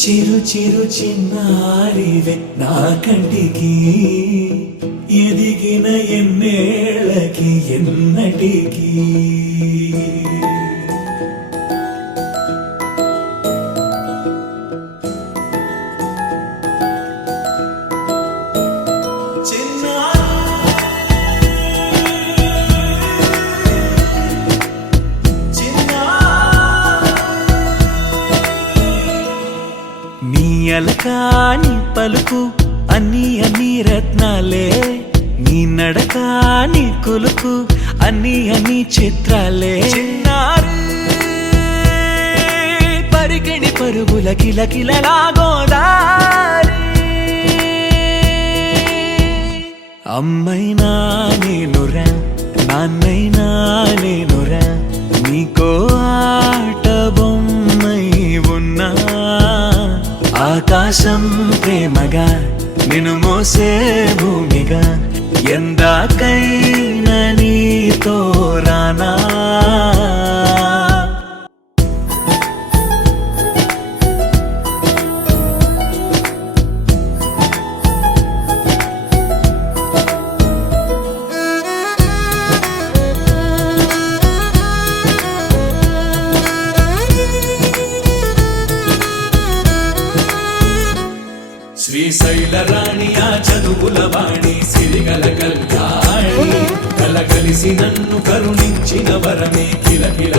చిరు చిరు చిన్నారివే నా కంటికి ఎదిగిన ఎన్నేళ్ళకి ఎన్నటికి అలకాని పలుకు అన్ని అన్ని రత్నాలే నీ నడకాని కులుకు అన్ని అన్ని చిత్రాలే చిన్నారు పరికిణి పరుగుల కిలకిలలాగోదారి అమ్మైనా నేనురా నాన్నైనా నేనురా నీకో ఆట బొమ్మై ఉన్నా ఆకాశం ప్రేమగా నిన్ను మోసే భూమిగా ఎందాకైనా నీతో రానా శ్రీశైల రాణి ఆ చదువుల వాణి సిరిగల కళ్యాణి కలగలిసి నన్ను కరుణించిన వరమే కిలకిల